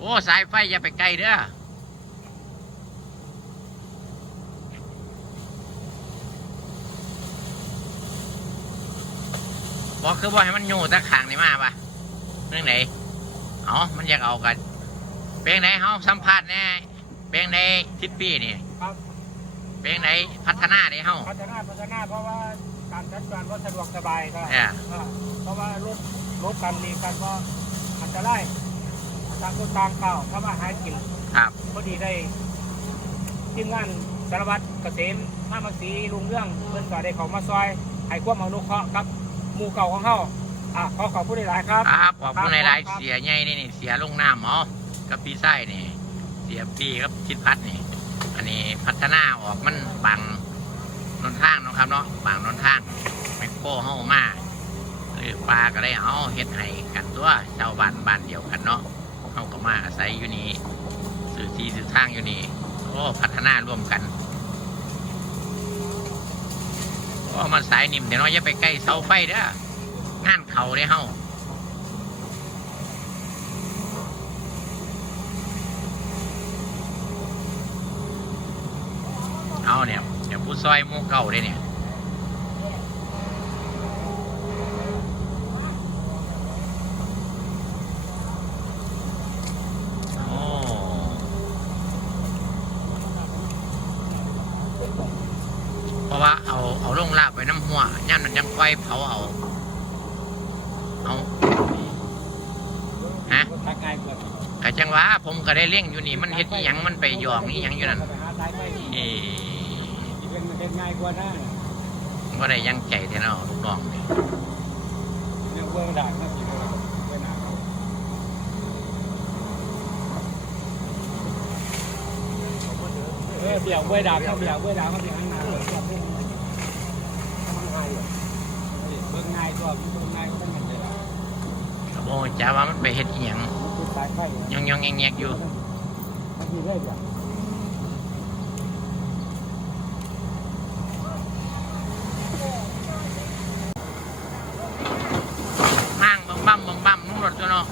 โอ้ สายไฟอย่าไปไกลเด้อบอกคือบอกให้มันอยู่ตะขางนี่มาปะเรื่องไหนเอามันอยากเอากัน เป็นไหนเฮาสัมภาษณ์แน่เป็นไหนทิศปีนี่ครับเป็นไหนพัฒนาได้เฮาพัฒนาพัฒนาเพราะว่าการจัดการรถสะดวกสบายก็เนี่ยอ่าเพราะว่ารถรถกันดีกันก็อันตราย ต่างคนต่างเก่าถ้ามาหากินครับพอดีได้ทีมงานสารวัตรเกษมมามาสีลุงเรื่องเพื่อนก็ได้เขามาซอยให้ความอนุเคราะห์กับหมู่เก่าของเขาอะขอขอบคุณหลายๆครับครับขอบคุณครับหลายครับๆเสียใหญ่นี่นี่เสียลงน้ำหมอกับพี่ไส้นี่ เสียปีกับชิดพัดนี่ อันนี้พัฒนาออกมันบังนนทางเนาะครับเนาะบังนนทางแมคโครเฮามาเออปลาก็ได้เอาเฮ็ดให้กันตัวชาวบ้านบ้านเดียวกันเนาะเฮาก็ มาอาศัยอยู่นี่สื่อที่สื่อทางอยู่นี่โอ้พัฒนาร่วมกันโอ้มันสายนิ่มเดี๋ยวน้อยอย่าไปใกล้เสาไฟเด้องานเขาเด้เฮาเอาเนี่ยเดี๋ยวผู้ซอยมูเก่าได้เนี่ย โอ้เพราะว่าเอาเอาลงลาบไว้น้ำหัวย่านมันยังไฟเผาเอา เอา พักง่ายกว่ากะจังหวะผมก็ได้เลี้ยงอยู่นี่มันเฮ็ดอหยังมันไปหยองนี่ยังอยู่นั่นไปหาสายไฟนี่เอ๊ะเป็นมันเป็นง่ายกว่านะว่ได้ยังใจแท้เนาะลูกน้องนี่เรื่องเบื้องด่านนะสิเบื้องหน้าเขาเออเบี่ยงเบื้องด่านเขาเบี่ยงเบื้องด่านเขาเบี่ยงข้างหน้าเบื้องเบื้องเบื้องง่ายเบื้องง่ายตัวเบื้องง่ายก็ต้องเห็นเลยล่ะโอ้จ้าว่ามันไปเฮ็ดอหยังายไฟยองยองแงงแงอยู่มันคือเรื่อยจ้ะมั่งบังบั่มบังบั่มนุ่งรถตัวเนาะ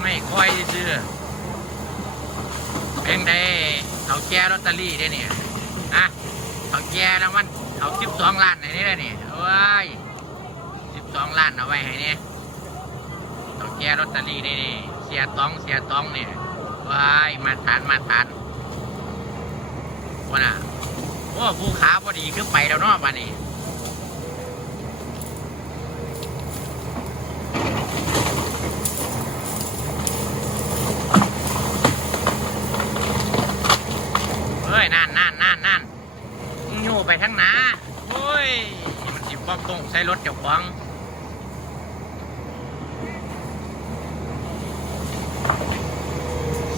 ไม่ค่อยซื้อเพียงได้เขาแก้ลอตเตอรี่ได้เนี่ยอะเขาแก้รางวัลเขาสิบสองล้านไหนนี่ได้เนี่ยโอ้ยสิบสองล้านเอาไว้ให้เนี่ย เขาแก้ลอตเตอรี่ได้เนี่ยเสียต้องเสียต้องเนี่ยว้ายมาทานมาทานว่าน่ะโอ้ภูขาพอดีคือไปแล้วเนาะบ้านนี้เฮ้ยนั่นนั่นนั่นนั่นงอยู่ไปทั้งนาโอ้ยมันสิบบอกตรงใส่รถเจ้าของ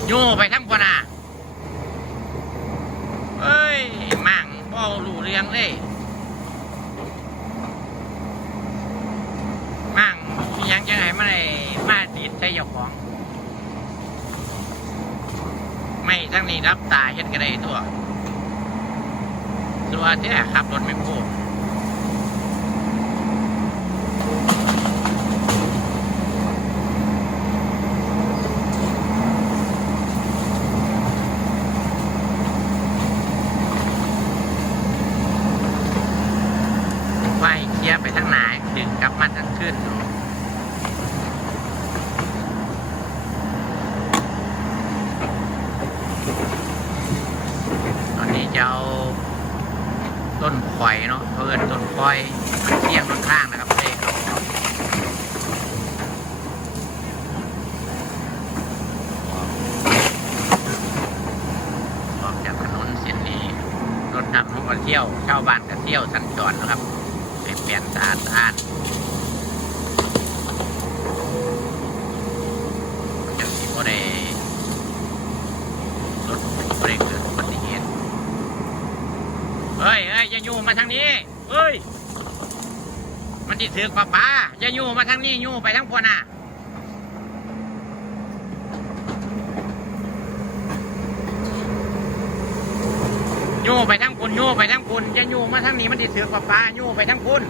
อยู่ไปทั้งปนาเฮ้ยมั่งบ่รู้เรื่องเลยมั่งมีหยังจังไงมาเลยมาดีดใส่เจ้าของ ไม่ทั้งนี้รับตาเฮ็ดก็ได้ตัวตัวที่ขับรถไม่พูดไฟเคลียร์ไปทั้งหนายดึงกลับมาทั้งขึ้น ตอนนี้ จะเอาต้นข่อยเนาะเพิ่นต้นข่อยเที่ยงบนข้างนะครับเลขออกจากถนนเส้นนี้รถนำเขาก็เที่ยวชาวบ้านก็เที่ยวสัญจรนะครับไปเปลี่ยนสะอาดสะอาดจากที่ก็ได้ รถเบรกเกิดอุบัติเหตุ เฮ้ยเฮ้ย อย่าอยู่มาทางนี้เฮ้ย มันติดถือป้าป้าอย่าอยู่มาทางนี้อยู่ไปทั้งพวน่ะอยู่ไปทั้งคุณอยู่ไปทั้งคุณอย่าอยู่มาทางนี้มันติดถือป้าป้าอยู่ไปทั้งคุณ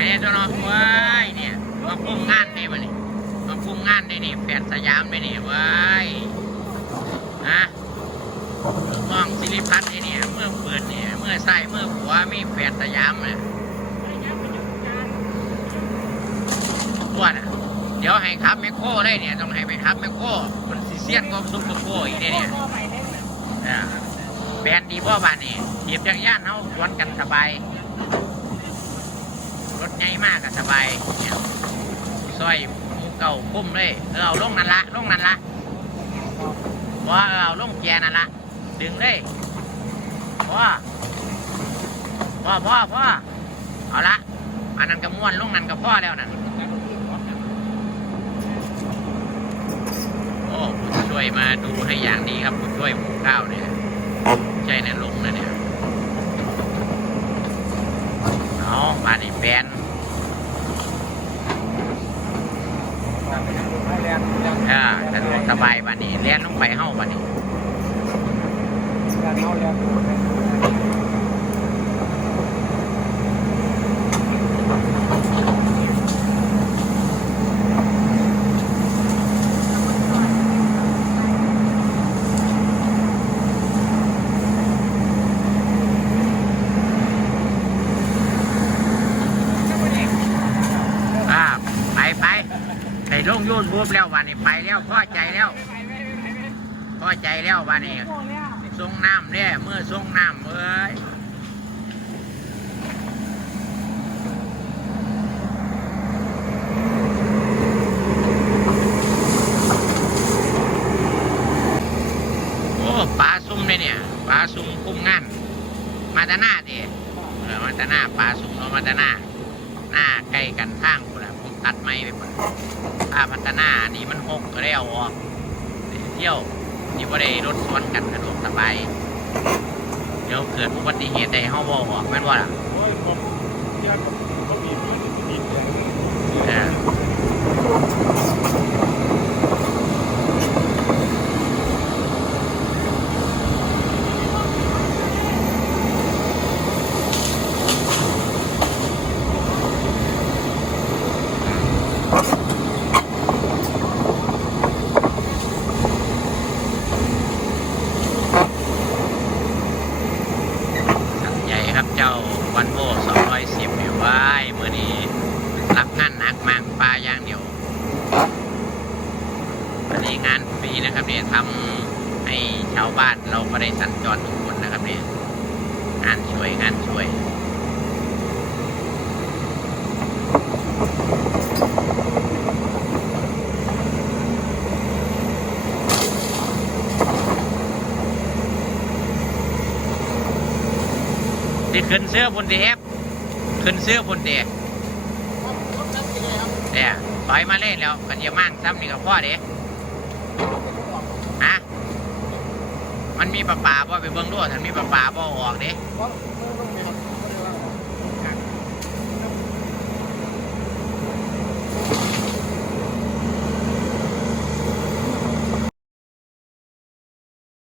ให้ได้ตัวน้องเว้ยเนี่ยมาพุ่งงานได้บ่เนี่ยมาคุมงงานได้เนี่ยแฝดสยามได้เนี่ยเว้ยฮะมองสิริพัฒน์เนี่ย เมื่อเปิดเนี่ย เมื่อใส่เมื่อหัวมีแฝดสยามเนี่ยวดเดี๋ยวให้ครับแมคโครได้เนี่ยต้องให้ไปขับแมคโครมันสิเสียนก็ซุปเปอร์โคอีกได้เนี่ยแบรนดีพ่อบานนี่เทียบจังย่านเขาสวนกันสบาย ใหญ่มากอะสบายเนี่ยซอยหมูเก่าคุ้มเลยเออเอาลงนั่นละลงนั่นละว่าเออเอาลงแกนั่นละดึงเลยพ่อพ่อพ่อพ่อเอาละอันนั้นก็ม้วนลงนั่นก็พ่อแล้วนั่นโอ้ผู้ช่วยมาดูให้อย่างดีครับผู้ช่วยหมูข้าวเนี่ยใช่เนี่ยลงนะเนี่ยเอาบานนี้ แฟนเออสะดวกสบายบานนี้เลี้ยนลงไปเฮ้าบานนี้อ่าไปไปไปลงยู ทูบแล้ววันนี้ไปแล้วพอใจแล้วพอใจแล้ววันนี้ส่งน้ำเนี่ยเมื่อส่งน้ำเอ้ยโอ้ปลาซุ่มเลยเนี่ยปลาซุ่มคุ้มงานมาตาหน้าดิมาตาหน้าปลาซุ่มเนาะมาตาหน้าหน้าใกล้กันทางกูแหละผม ตัดไม้ไปหมดภาพัฒนาอันนี้มันหกก็ได้เอาออกเที่ยวนี่ว่าได้รถสวนกันสะดวกสบาย เดี๋ยวเกิดอุบัติเหตุใดเฮาบ่ออกแม่นว่าล่ะเออสัตว์ใหญ่ครับเจ้าวันโบ210อยู่ไว้เมื่อนี้รับงานหนักมากปลาอย่างเดียว อันนี้งานฟรีนะครับ เนี่ยทำให้ชาวบ้านเราก็ได้สัญจรทุกคนนะครับเนี่ยงานช่วยงานช่วยที่ขึ้นเสื้อพุ่นเดฟขึ้นเสื้อพุ่นเดฟเนี่ยถอยมาเล่นแล้วกันอย่ามั่งซ้ำนี่กับพ่อเด้ฮะ มันมีปลาปลาบ่ไปเบิ่งด้วยถ้ามีปลาปลาบ่ออกเด้